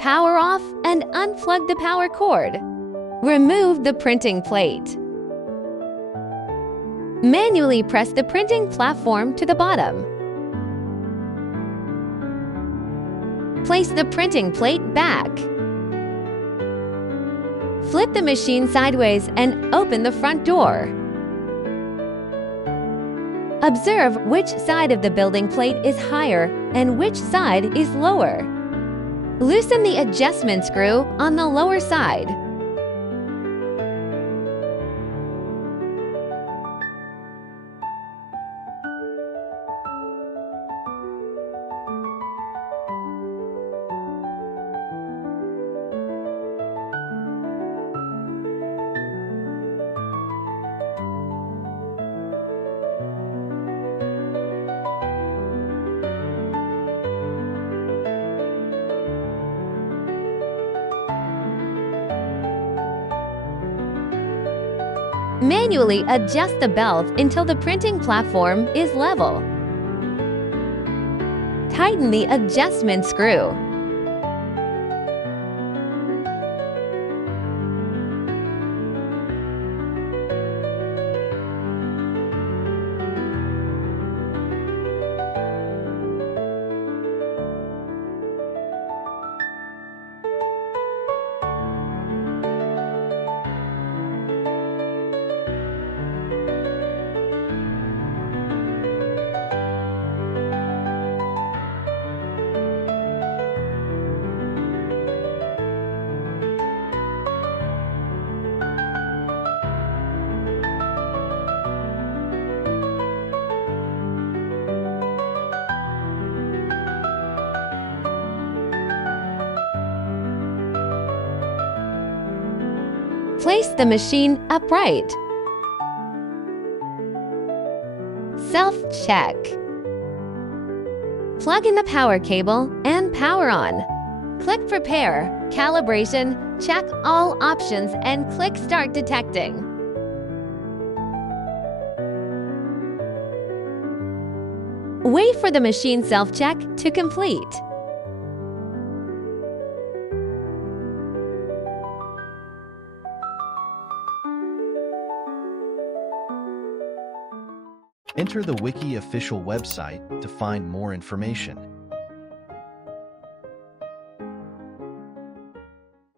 Power off and unplug the power cord. Remove the printing plate. Manually press the printing platform to the bottom. Place the printing plate back. Flip the machine sideways and open the front door. Observe which side of the building plate is higher and which side is lower. Loosen the adjustment screw on the lower side. Manually adjust the belt until the printing platform is level. Tighten the adjustment screw. Place the machine upright. Self-check. Plug in the power cable and power on. Click Prepare, Calibration, check all options and click Start Detecting. Wait for the machine self-check to complete. Enter the Wiki official website to find more information.